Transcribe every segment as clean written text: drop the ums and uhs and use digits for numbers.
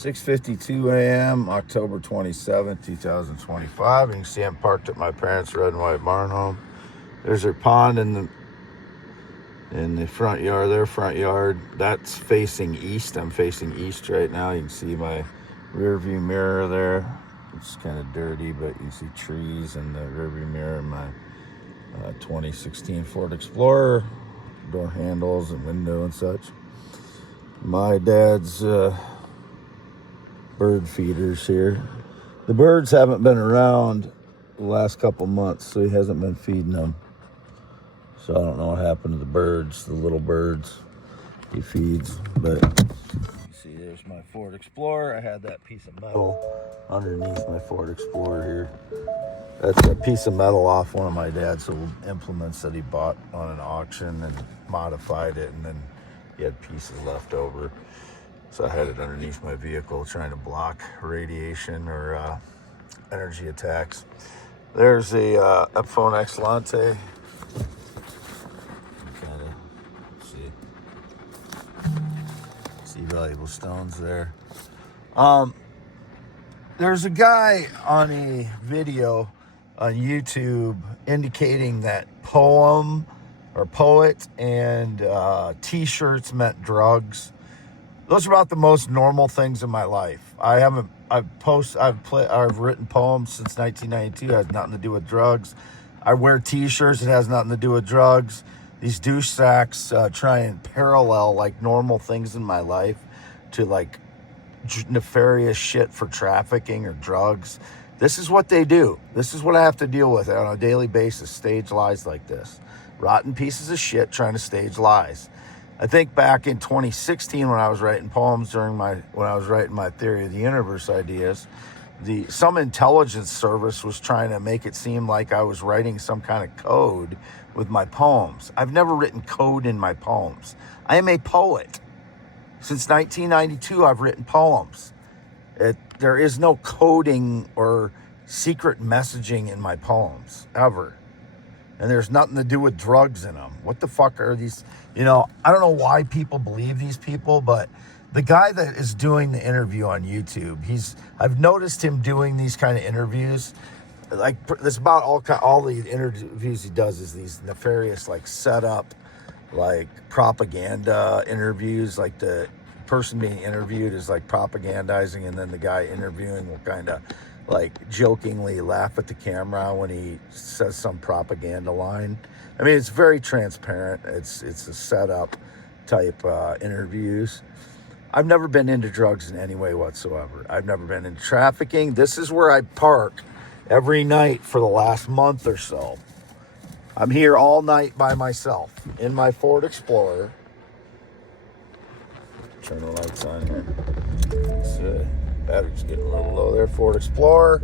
6:52 a.m., October 27th, 2025. You can see I'm parked at my parents' red and white barn home. There's their pond in the front yard, their front yard. That's facing east. I'm facing east right now. You can see my rear view mirror there. It's kind of dirty, but you can see trees in the rear view mirror in my 2016 Ford Explorer, door handles and window and such. My dad's bird feeders here. The birds haven't been around the last couple months, so he hasn't been feeding them. So I don't know what happened to the birds, the little birds he feeds. But you see, there's my Ford Explorer. I had that piece of metal underneath my Ford Explorer here. That's a piece of metal off one of my dad's old implements that he bought on an auction and modified it, and then he had pieces left over. So I had it underneath my vehicle trying to block radiation or energy attacks. There's a Epiphone Excellente. Kind of see valuable stones there. There's a guy on a video on YouTube indicating that poem or poet and t-shirts meant drugs. Those are about the most normal things in my life. I've written poems since 1992. It has nothing to do with drugs. I wear t-shirts. It has nothing to do with drugs. These douchesack try and parallel like normal things in my life to like nefarious shit for trafficking or drugs. This is what they do. This is what I have to deal with on a daily basis. Stage lies like this. Rotten pieces of shit trying to stage lies. I think back in 2016 when I was writing poems when I was writing my theory of the universe ideas, some intelligence service was trying to make it seem like I was writing some kind of code with my poems. I've never written code in my poems. I am a poet. Since 1992, I've written poems. There is no coding or secret messaging in my poems, ever. And there's nothing to do with drugs in them. What the fuck are these? I don't know why people believe these people, but the guy that is doing the interview on YouTube, I've noticed him doing these kind of interviews. Like, that's about all the interviews he does is these nefarious, like, setup, like, propaganda interviews. Like, the person being interviewed is, like, propagandizing, and then the guy interviewing will kind of, like, jokingly laugh at the camera when he says some propaganda line. I mean, it's very transparent. It's a setup type interviews. I've never been into drugs in any way whatsoever. I've never been into trafficking. This is where I park every night for the last month or so. I'm here all night by myself in my Ford Explorer. Turn the lights on here. Battery's getting a little low there. Ford Explorer,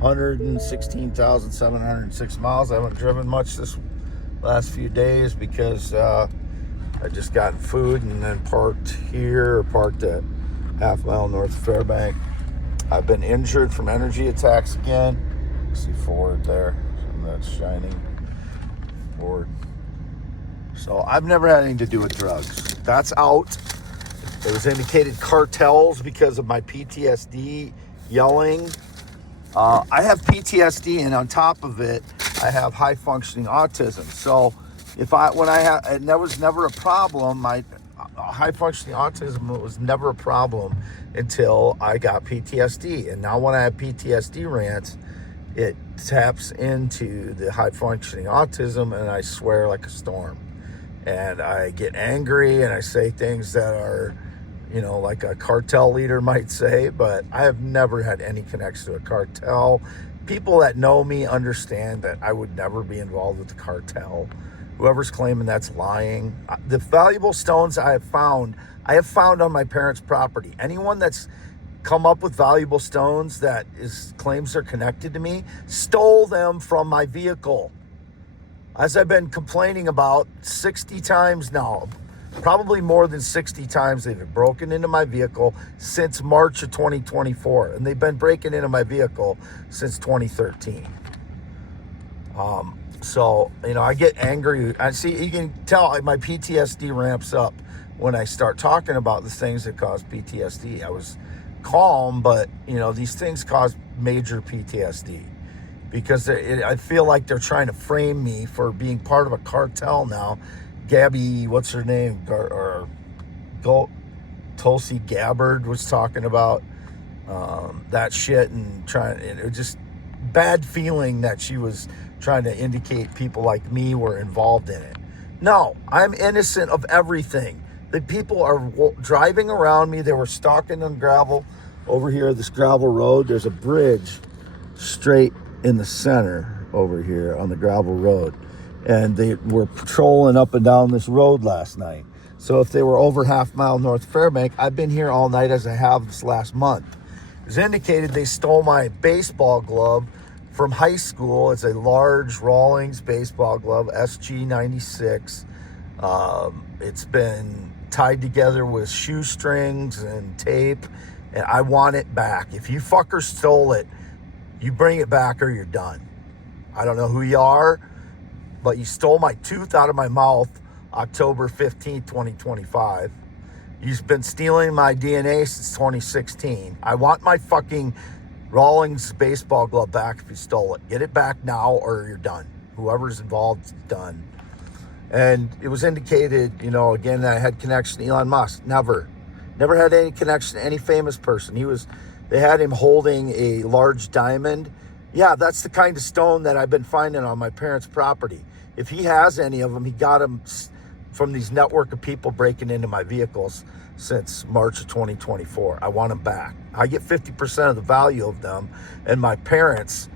116,706 miles. I haven't driven much this last few days because I just gotten food and then parked at half mile north of Fairbank. I've been injured from energy attacks again. See Ford there, and that's shining. Ford. So I've never had anything to do with drugs. That's out. It was indicated cartels because of my PTSD yelling. I have PTSD, and on top of it, I have high functioning autism. So and that was never a problem. My high functioning autism was never a problem until I got PTSD. And now when I have PTSD rants, it taps into the high functioning autism, and I swear like a storm. And I get angry, and I say things that are, like a cartel leader might say, but I have never had any connection to a cartel. People that know me understand that I would never be involved with the cartel. Whoever's claiming that's lying. The valuable stones I have found on my parents' property. Anyone that's come up with valuable stones that claims they're connected to me stole them from my vehicle. As I've been complaining about 60 times now, probably more than 60 times, they've broken into my vehicle since March of 2024. And they've been breaking into my vehicle since 2013. So, I get angry. You can tell my PTSD ramps up when I start talking about the things that cause PTSD. I was calm, but these things cause major PTSD because I feel like they're trying to frame me for being part of a cartel now. Gabby, what's her name? Tulsi Gabbard was talking about that shit and it was just bad feeling that she was trying to indicate people like me were involved in it. No, I'm innocent of everything. The people are driving around me. They were stalking on gravel over here, this gravel road. There's a bridge straight in the center over here on the gravel road. And they were patrolling up and down this road last night. So if they were over half mile north of Fairbank, I've been here all night as I have this last month. It was indicated they stole my baseball glove from high school. It's a large Rawlings baseball glove, SG96. It's been tied together with shoestrings and tape, and I want it back. If you fuckers stole it, you bring it back or you're done. I don't know who you are, but you stole my tooth out of my mouth October 15th, 2025. You've been stealing my DNA since 2016. I want my fucking Rawlings baseball glove back if you stole it. Get it back now or you're done. Whoever's involved is done. And it was indicated, again, that I had connection to Elon Musk. Never had any connection to any famous person. They had him holding a large diamond. Yeah, that's the kind of stone that I've been finding on my parents' property. If he has any of them, he got them from these network of people breaking into my vehicles since March of 2024. I want them back. I get 50% of the value of them, and my parents,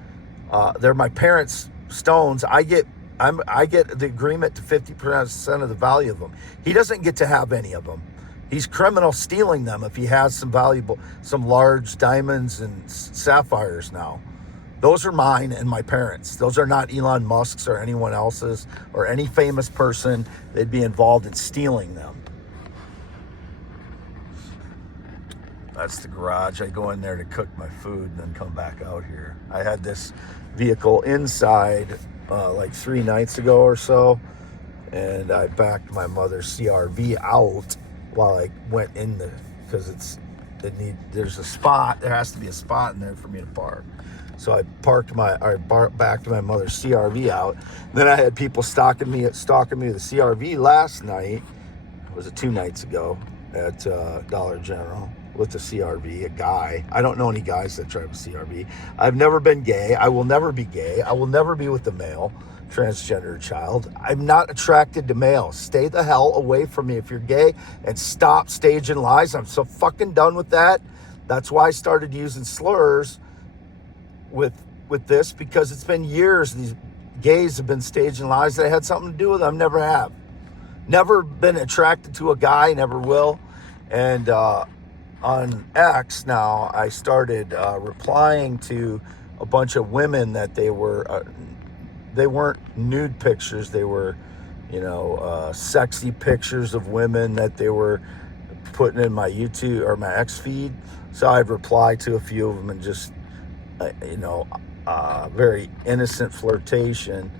they're my parents' stones. I get the agreement to 50% of the value of them. He doesn't get to have any of them. He's criminal stealing them if he has some large diamonds and sapphires now. Those are mine and my parents. Those are not Elon Musk's or anyone else's or any famous person. They'd be involved in stealing them. That's the garage. I go in there to cook my food and then come back out here. I had this vehicle inside like 3 nights ago or so, and I backed my mother's CRV out while I went in because there's a spot. There has to be a spot in there for me to park. So I backed my mother's CRV out. Then I had people stalking me with the CRV last night. Was it 2 nights ago at Dollar General with the CRV, a guy. I don't know any guys that drive a CRV. I've never been gay. I will never be gay. I will never be with a male transgender child. I'm not attracted to males. Stay the hell away from me if you're gay and stop staging lies. I'm so fucking done with that. That's why I started using slurs with this, because it's been years these gays have been staging lies that had something to do with them. Never have. Never been attracted to a guy, never will. And on X now, I started replying to a bunch of women that they weren't nude pictures. They were, sexy pictures of women that they were putting in my YouTube or my X feed. So I'd reply to a few of them and just, very innocent flirtation.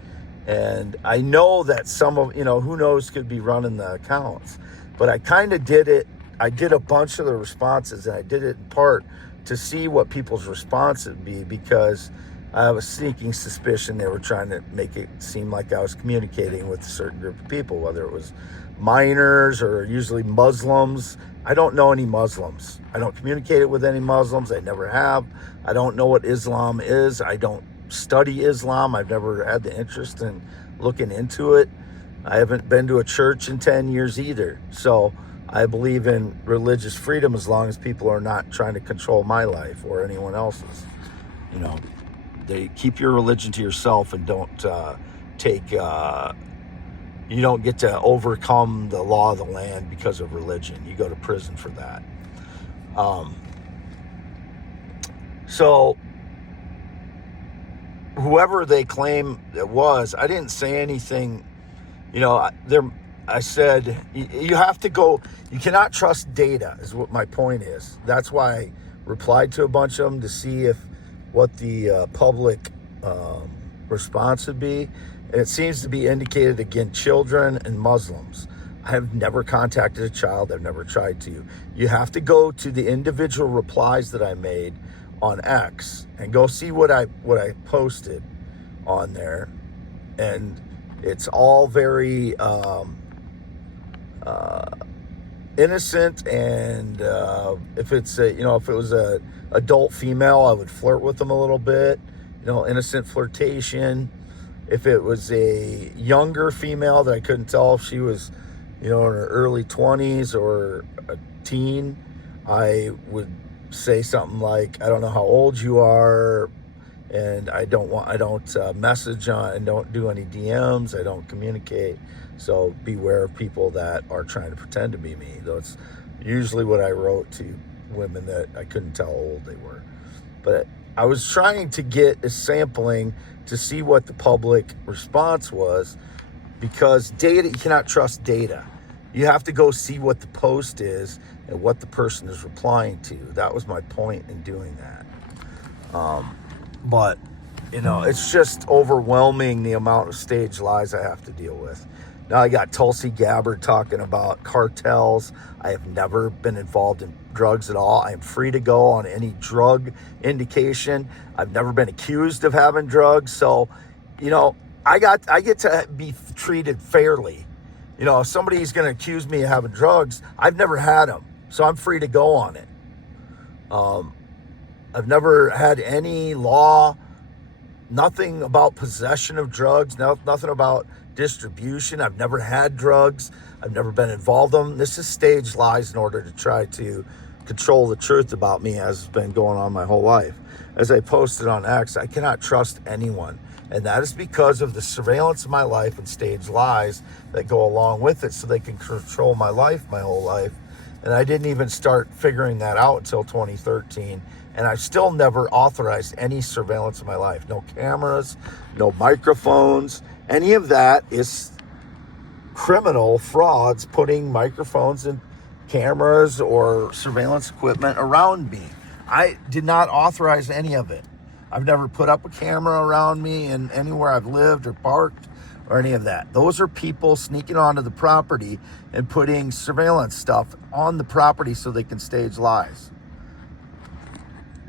And I know that some of, who knows, could be running the accounts. But I kind of did it. I did a bunch of the responses, and I did it in part to see what people's response would be, because I have a sneaking suspicion they were trying to make it seem like I was communicating with a certain group of people, whether it was minors or usually Muslims. I don't know any Muslims. I don't communicate with any Muslims. I never have. I don't know what Islam is. I don't study Islam. I've never had the interest in looking into it. I haven't been to a church in 10 years either. So I believe in religious freedom as long as people are not trying to control my life or anyone else's. They keep your religion to yourself and don't you don't get to overcome the law of the land because of religion. You go to prison for that. So whoever they claim it was, I didn't say anything. I said, you have to go, you cannot trust data is what my point is. That's why I replied to a bunch of them to see what the public response would be. And it seems to be indicated against children and Muslims. I have never contacted a child. I've never tried to. You have to go to the individual replies that I made on X and go see what I posted on there. And it's all very innocent, and if it's if it was a adult female, I would flirt with them a little bit, innocent flirtation. If it was a younger female that I couldn't tell if she was in her early 20s or a teen, I would say something like, I don't know how old you are, and I don't message on, and don't do any DMs, I don't communicate, so beware of people that are trying to pretend to be me. That's usually what I wrote to women that I couldn't tell how old they were. But I was trying to get a sampling to see what the public response was, because data, you cannot trust data. You have to go see what the post is and what the person is replying to. That was my point in doing that. But, it's just overwhelming, the amount of staged lies I have to deal with. Now I got Tulsi Gabbard talking about cartels. I have never been involved in drugs at all. I am free to go on any drug indication. I've never been accused of having drugs. So, I get to be treated fairly. If somebody's going to accuse me of having drugs, I've never had them. So I'm free to go on it. I've never had any law, nothing about possession of drugs, nothing about distribution. I've never had drugs. I've never been involved in them. This is staged lies in order to try to control the truth about me, as has been going on my whole life. As I posted on X, I cannot trust anyone. And that is because of the surveillance of my life and staged lies that go along with it, so they can control my life, my whole life. And I didn't even start figuring that out until 2013. And I've still never authorized any surveillance of my life. No cameras, no microphones. Any of that is criminal frauds, putting microphones and cameras or surveillance equipment around me. I did not authorize any of it. I've never put up a camera around me in anywhere I've lived or parked or any of that. Those are people sneaking onto the property and putting surveillance stuff on the property so they can stage lies.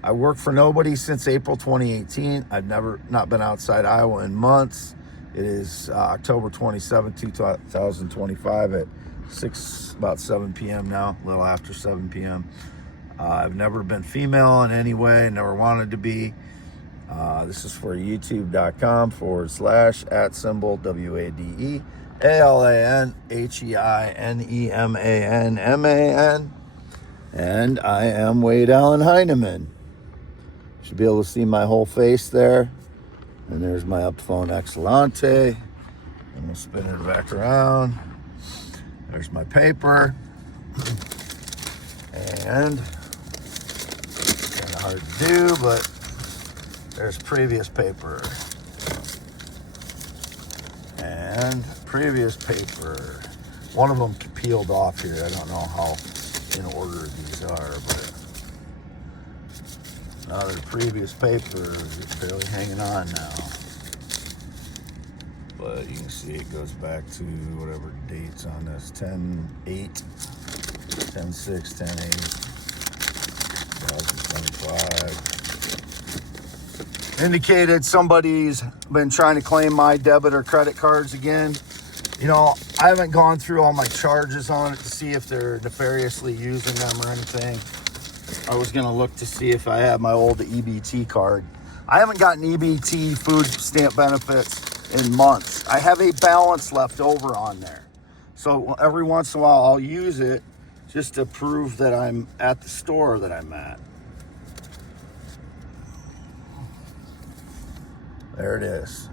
I worked for nobody since April 2018. I've not been outside Iowa in months. It is October 27, 2025 at about 7 p.m. now, a little after 7 p.m. I've never been female in any way, never wanted to be. This is for youtube.com /WADELANHEINEMANMAN. And I am Wade Allen Heineman. Should be able to see my whole face there. And there's my Upphone Excellente. And we'll spin it back around. There's my paper. And kind of hard to do, but there's previous paper. And previous paper. One of them peeled off here. I don't know how in order these are, but another previous paper is barely hanging on now. But you can see it goes back to whatever dates on this, 10/8, 10/6, 10/8, 2025. Indicated somebody's been trying to claim my debit or credit cards again. I haven't gone through all my charges on it to see if they're nefariously using them or anything. I was going to look to see if I had my old EBT card. I haven't gotten EBT food stamp benefits in months. I have a balance left over on there. So every once in a while I'll use it just to prove that I'm at the store that I'm at. There it is.